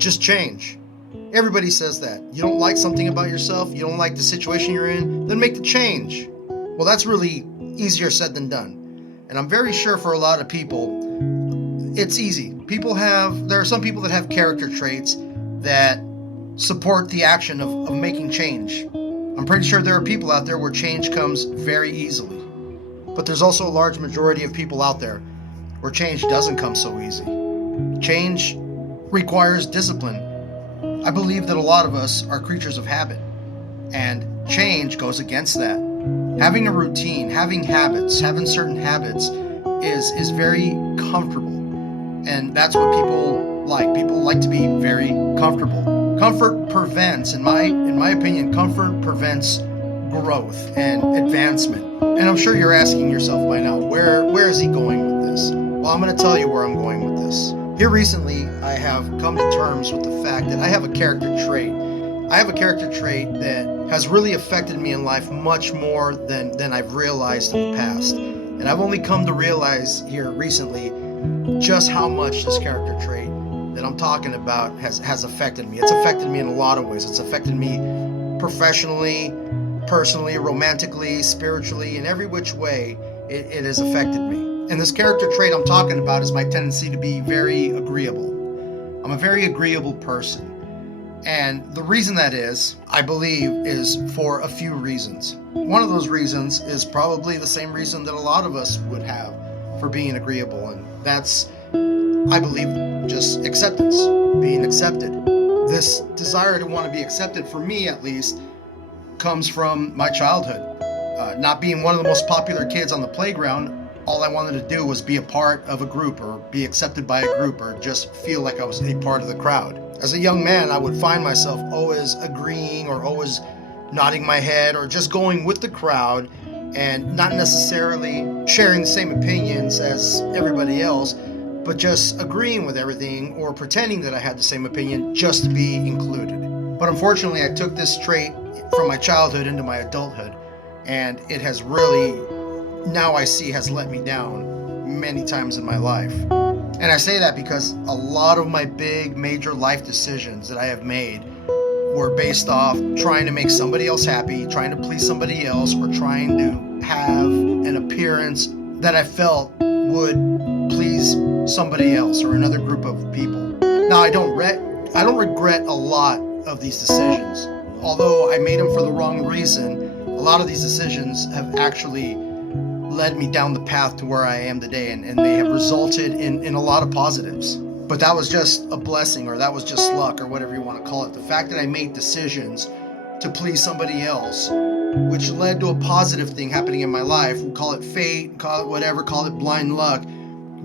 just change. Everybody says that. You don't like something about yourself, you don't like the situation you're in, then make the change. Well, that's really easier said than done. And I'm very sure for a lot of people, it's easy. There are some people that have character traits that support the action of making change. I'm pretty sure there are people out there where change comes very easily. But there's also a large majority of people out there where change doesn't come so easy. Change requires discipline. I believe that a lot of us are creatures of habit, and change goes against that. Having a routine, having habits, having certain habits is very comfortable. And that's what people like. People like to be very comfortable. Comfort prevents, in my opinion, comfort prevents growth and advancement. And I'm sure you're asking yourself by now, where is he going with this? Well, I'm going to tell you where I'm going with this. Here recently, I have come to terms with the fact that I have a character trait. I have a character trait that has really affected me in life much more than I've realized in the past. And I've only come to realize here recently just how much this character trait that I'm talking about has affected me. It's affected me in a lot of ways. It's affected me professionally, personally, romantically, spiritually, in every which way it has affected me. And this character trait I'm talking about is my tendency to be very agreeable. I'm a very agreeable person. And the reason that is, I believe, is for a few reasons. One of those reasons is probably the same reason that a lot of us would have for being agreeable, and that's, I believe, just acceptance, being accepted. This desire to want to be accepted, for me at least, comes from my childhood. Not being one of the most popular kids on the playground, all I wanted to do was be a part of a group or be accepted by a group or just feel like I was a part of the crowd. As a young man, I would find myself always agreeing or always nodding my head or just going with the crowd and not necessarily sharing the same opinions as everybody else, but just agreeing with everything or pretending that I had the same opinion just to be included. But unfortunately, I took this trait from my childhood into my adulthood, and it has really, now I see, has let me down many times in my life. And I say that because a lot of my big major life decisions that I have made were based off trying to make somebody else happy, trying to please somebody else, or trying to have an appearance that I felt would please somebody else or another group of people. Now, I don't regret a lot of these decisions. Although I made them for the wrong reason, a lot of these decisions have actually led me down the path to where I am today, and they have resulted in a lot of positives. But that was just a blessing, or that was just luck, or whatever you want to call it. The fact that I made decisions to please somebody else, which led to a positive thing happening in my life. We'll call it fate, call it whatever, call it blind luck.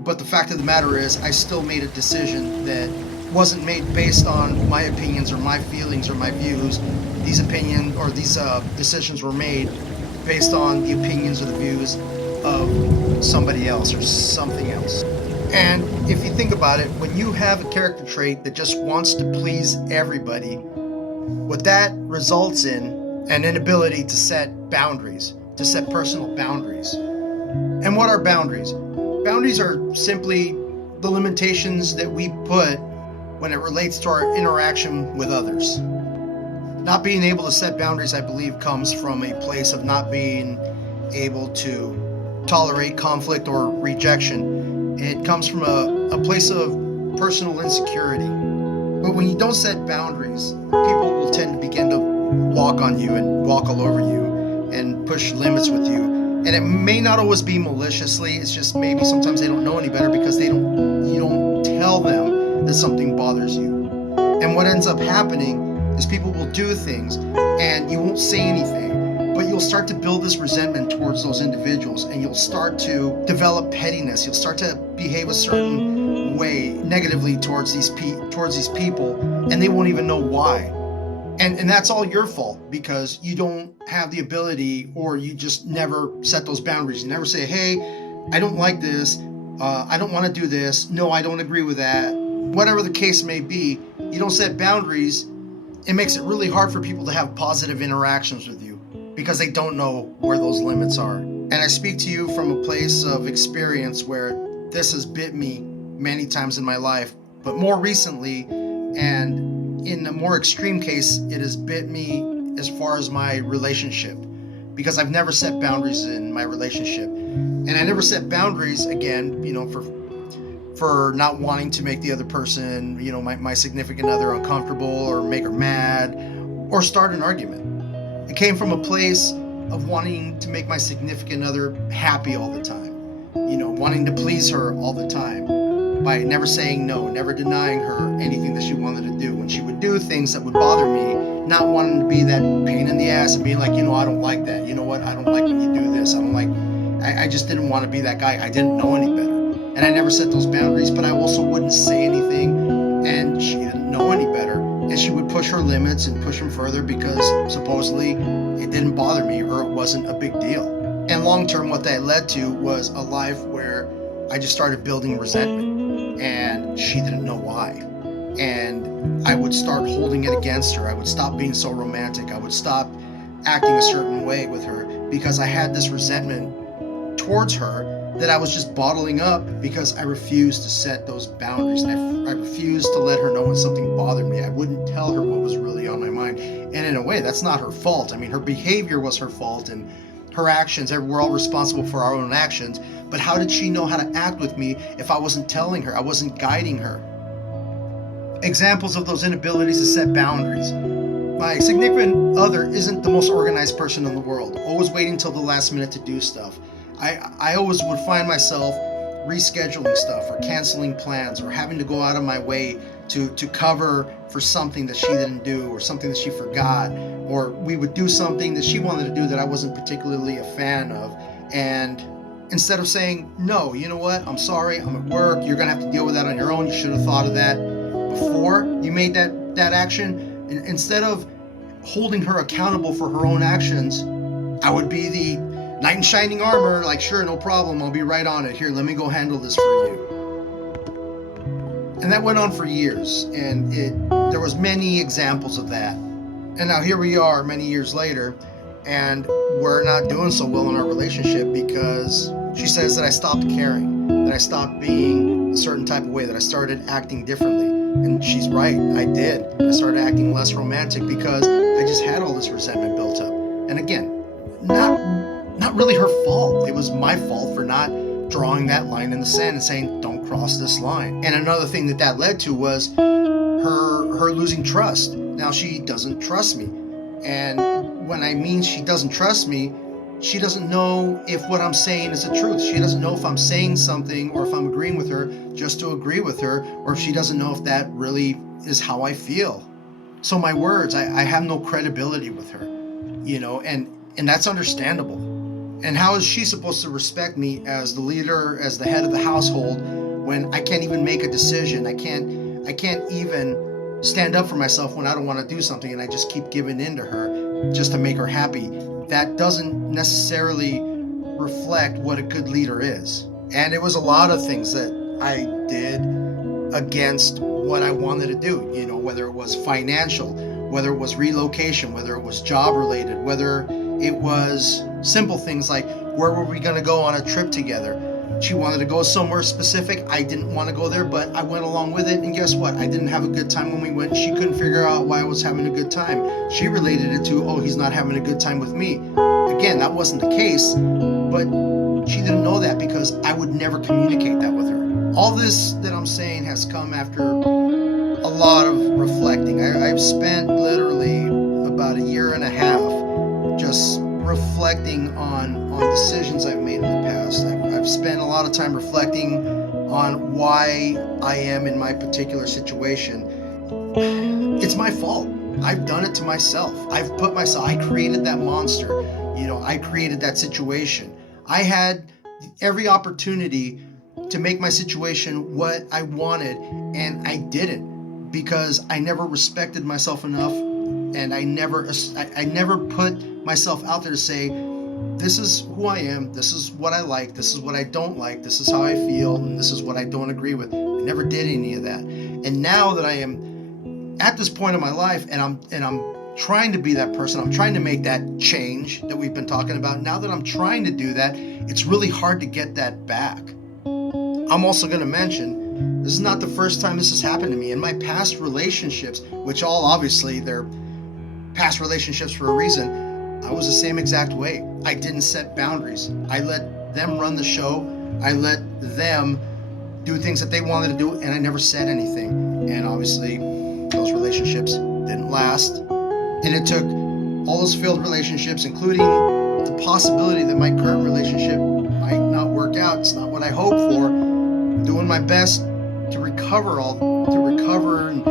But the fact of the matter is, I still made a decision that wasn't made based on my opinions or my feelings or my views. These opinions or these decisions were made based on the opinions or the views of somebody else or something else. And if you think about it, when you have a character trait that just wants to please everybody, what that results in an inability to set boundaries, to set personal boundaries. And what are boundaries? Boundaries are simply the limitations that we put when it relates to our interaction with others. Not being able to set boundaries, I believe, comes from a place of not being able to tolerate conflict or rejection. It comes from a place of personal insecurity. But when you don't set boundaries, people will tend to begin to walk on you and walk all over you and push limits with you. And it may not always be maliciously, it's just maybe sometimes they don't know any better because you don't tell them that something bothers you. And what ends up happening is people will do things and you won't say anything, but you'll start to build this resentment towards those individuals, and you'll start to develop pettiness. You'll start to behave a certain way negatively towards these people, and they won't even know why. And that's all your fault, because you don't have the ability, or you just never set those boundaries. You never say, hey, I don't like this. I don't want to do this. No, I don't agree with that. Whatever the case may be, you don't set boundaries. It makes it really hard for people to have positive interactions with you because they don't know where those limits are. And I speak to you from a place of experience where this has bit me many times in my life, but more recently, And in a more extreme case, it has bit me as far as my relationship, because I've never set boundaries in my relationship. And I never set boundaries, again, for not wanting to make the other person, my significant other, uncomfortable, or make her mad, or start an argument. It came from a place of wanting to make my significant other happy all the time, wanting to please her all the time, by never saying no, never denying her anything that she wanted to do. When she would do things that would bother me, not wanting to be that pain in the ass and being like, I don't like that. You know what? I don't like when you do this. I don't like, I just didn't want to be that guy. I didn't know any better. And I never set those boundaries, but I also wouldn't say anything, and she didn't know any better. And she would push her limits and push them further because supposedly it didn't bother me, or it wasn't a big deal. And long term, what that led to was a life where I just started building resentment, and she didn't know why. And I would start holding it against her. I would stop being so romantic. I would stop acting a certain way with her because I had this resentment towards her that I was just bottling up because I refused to set those boundaries. And I refused to let her know when something bothered me. I wouldn't tell her what was really on my mind. And in a way, that's not her fault. I mean, her behavior was her fault, and her actions, we're all responsible for our own actions. But how did she know how to act with me if I wasn't telling her, I wasn't guiding her? Examples of those inabilities to set boundaries. My significant other isn't the most organized person in the world, always waiting till the last minute to do stuff. I always would find myself rescheduling stuff, or canceling plans, or having to go out of my way to cover for something that she didn't do, or something that she forgot, or we would do something that she wanted to do that I wasn't particularly a fan of. And instead of saying, no, you know what, I'm sorry, I'm at work, you're gonna have to deal with that on your own, you should have thought of that before you made that action. And instead of holding her accountable for her own actions, I would be the knight in shining armor, like, sure, no problem, I'll be right on it. Here, let me go handle this for you. And that went on for years, and there was many examples of that. And now here we are many years later, and we're not doing so well in our relationship because she says that I stopped caring, that I stopped being a certain type of way, that I started acting differently. And she's right, I did. I started acting less romantic because I just had all this resentment built up. And again, not really her fault. It was my fault for not drawing that line in the sand and saying, don't cross this line. And another thing that led to was her losing trust. Now she doesn't trust me. And when I mean she doesn't trust me, she doesn't know if what I'm saying is the truth. She doesn't know if I'm saying something, or if I'm agreeing with her just to agree with her, or if she doesn't know if that really is how I feel. So my words, I have no credibility with her, and that's understandable. And how is she supposed to respect me as the leader, as the head of the household, when I can't even make a decision? I can't even stand up for myself when I don't want to do something, and I just keep giving in to her just to make her happy. That doesn't necessarily reflect what a good leader is. And it was a lot of things that I did against what I wanted to do, whether it was financial, whether it was relocation, whether it was job related, whether it was simple things like, where were we going to go on a trip together? She wanted to go somewhere specific. I didn't want to go there, but I went along with it. And guess what? I didn't have a good time when we went. She couldn't figure out why I was having a good time. She related it to, oh, he's not having a good time with me. Again, that wasn't the case, but she didn't know that because I would never communicate that with her. All this that I'm saying has come after a lot of reflecting. I've spent literally about a year and a half just reflecting on decisions I've made in the past. I've spent a lot of time reflecting on why I am in my particular situation. It's my fault. I've done it to myself. I created that monster. I created that situation. I had every opportunity to make my situation what I wanted, and I didn't, because I never respected myself enough, and I never put myself out there to say, this is who I am, this is what I like, this is what I don't like, this is how I feel, and this is what I don't agree with. I never did any of that. And now that I am at this point in my life, and I'm trying to be that person, I'm trying to make that change that we've been talking about. Now that I'm trying to do that, it's really hard to get that back. I'm also going to mention This is not the first time this has happened to me. In my past relationships, which all obviously they're past relationships for a reason, I was the same exact way. I didn't set boundaries. I let them run the show. I let them do things that they wanted to do, and I never said anything. And obviously, those relationships didn't last. And it took all those failed relationships, including the possibility that my current relationship might not work out. It's not what I hoped for. I'm doing my best to recover and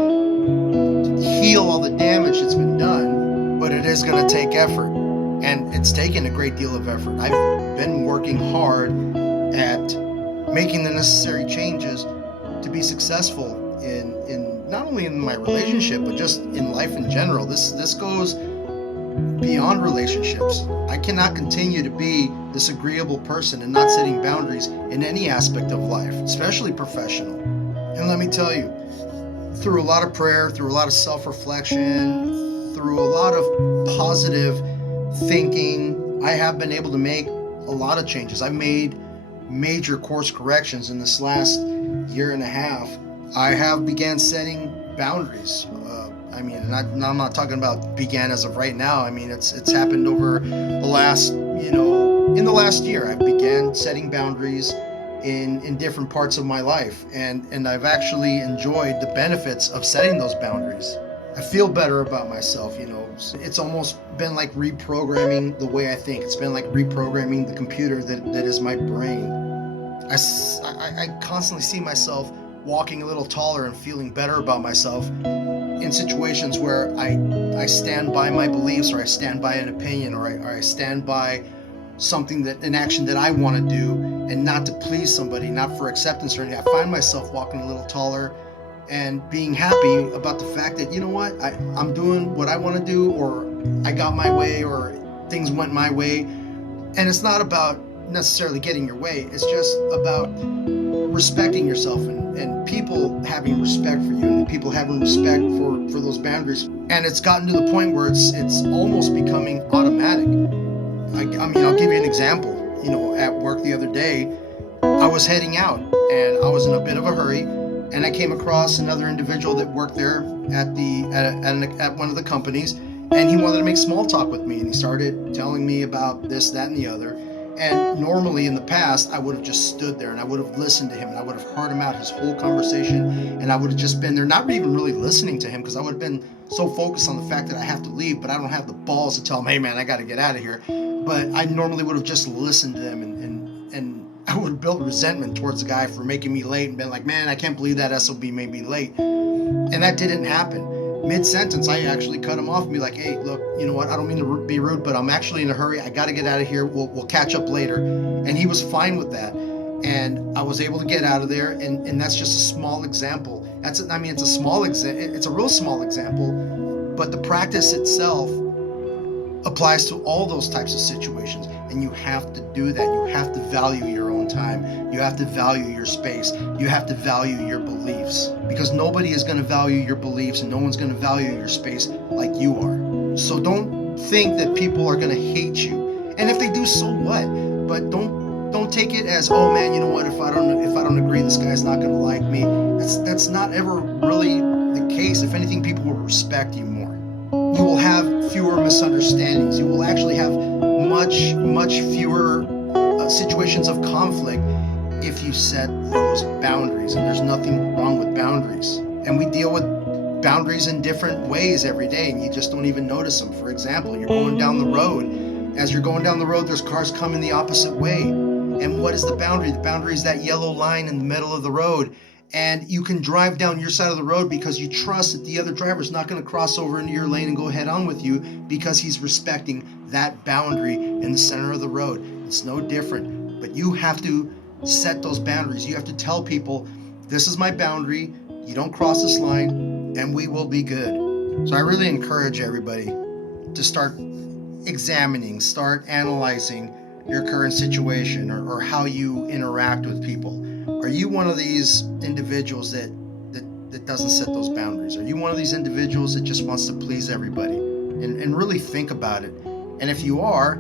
heal all the damage that's been done, but it is going to take effort, and it's taken a great deal of effort. I've been working hard at making the necessary changes to be successful in not only in my relationship, but just in life in general. This goes beyond relationships. I cannot continue to be this agreeable person and not setting boundaries in any aspect of life, especially professional. And let me tell you, through a lot of prayer, through a lot of self-reflection, through a lot of positive thinking, I have been able to make a lot of changes. I've made major course corrections in this last year and a half. I have began setting boundaries. And I'm not talking about began as of right now. I mean, it's happened over the last, in the last year. I began setting boundaries in different parts of my life, and I've actually enjoyed the benefits of setting those boundaries. I feel better about myself. It's almost been like reprogramming the way I think. It's been like reprogramming the computer that is my brain. I constantly see myself walking a little taller and feeling better about myself in situations where I stand by my beliefs, or I stand by an opinion, or I stand by something, an action that I want to do, and not to please somebody, not for acceptance or anything. I find myself walking a little taller and being happy about the fact that, I'm doing what I want to do, or I got my way, or things went my way. And it's not about necessarily getting your way. It's just about respecting yourself and people having respect for you, and people having respect for those boundaries. And it's gotten to the point where it's almost becoming automatic. I'll give you an example. At work the other day, I was heading out and I was in a bit of a hurry, and I came across another individual that worked there at one of the companies, and he wanted to make small talk with me, and he started telling me about this, that, and the other. And normally in the past, I would have just stood there and I would have listened to him, and I would have heard him out, his whole conversation, and I would have just been there, not even really listening to him, because I would have been so focused on the fact that I have to leave, but I don't have the balls to tell him, hey man, I got to get out of here. But I normally would have just listened to them, and I would have built resentment towards the guy for making me late, and been like, man, I can't believe that SOB made me late. And that didn't happen. Mid-sentence, I actually cut him off and be like, hey, look, you know what? I don't mean to be rude, but I'm actually in a hurry. I got to get out of here. We'll catch up later. And he was fine with that. And I was able to get out of there. And that's just a small example. It's a small example. It's a real small example, but the practice itself applies to all those types of situations. And you have to do that. You have to value your own time. You have to value your space. You have to value your beliefs, because nobody is going to value your beliefs, and no one's going to value your space like you are. So don't think that people are going to hate you. And if they do, so what? But don't take it as, oh man, you know what? If I don't agree, this guy's not going to like me. That's not ever really the case. If anything, people will respect you more. You will have fewer misunderstandings. You will actually have much fewer situations of conflict if you set those boundaries. And there's nothing wrong with boundaries. And we deal with boundaries in different ways every day, and you just don't even notice them. For example, you're going down the road. As you're going down the road, there's cars coming the opposite way. And what is the boundary? The boundary is that yellow line in the middle of the road. And you can drive down your side of the road because you trust that the other driver is not going to cross over into your lane and go head on with you, because he's respecting that boundary in the center of the road. It's no different, but you have to set those boundaries. You have to tell people, this is my boundary, you don't cross this line, and we will be good. So I really encourage everybody to start examining, start analyzing your current situation, or how you interact with people. Are you one of these individuals that doesn't set those boundaries? Are you one of these individuals that just wants to please everybody? And really think about it. And if you are,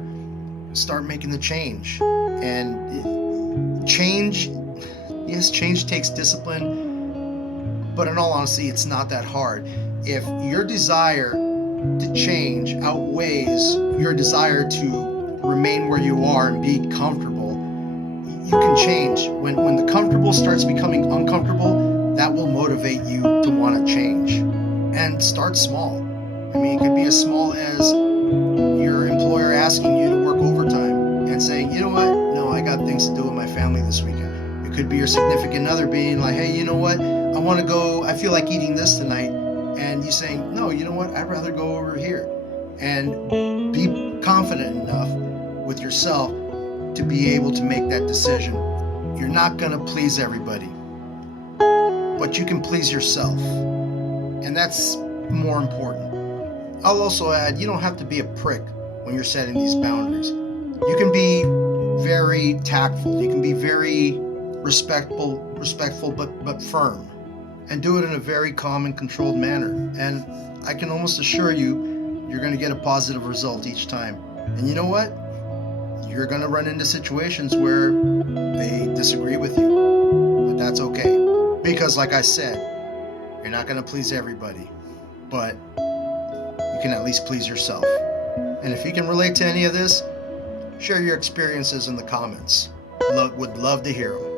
start making the change. And change Yes, change takes discipline, but in all honesty, it's not that hard. If your desire to change outweighs your desire to remain where you are and be comfortable, you can change. When the comfortable starts becoming uncomfortable, that will motivate you to want to change. And start small. I mean, it could be as small as your employer asking you to work overtime and saying, you know what, no, I got things to do with my family this weekend. It could be your significant other being like, hey, you know what, I want to go, I feel like eating this tonight. And you saying, no, you know what, I'd rather go over here. And be confident enough with yourself to be able to make that decision. You're not going to please everybody, but you can please yourself. And that's more important. I'll also add, you don't have to be a prick when you're setting these boundaries. You can be very tactful. You can be very respectful, but firm, and do it in a very calm and controlled manner. And I can almost assure you, you're going to get a positive result each time. And you know what? You're going to run into situations where they disagree with you, but that's okay. Because, like I said, you're not going to please everybody, but you can at least please yourself. And if you can relate to any of this, share your experiences in the comments. Would love to hear them.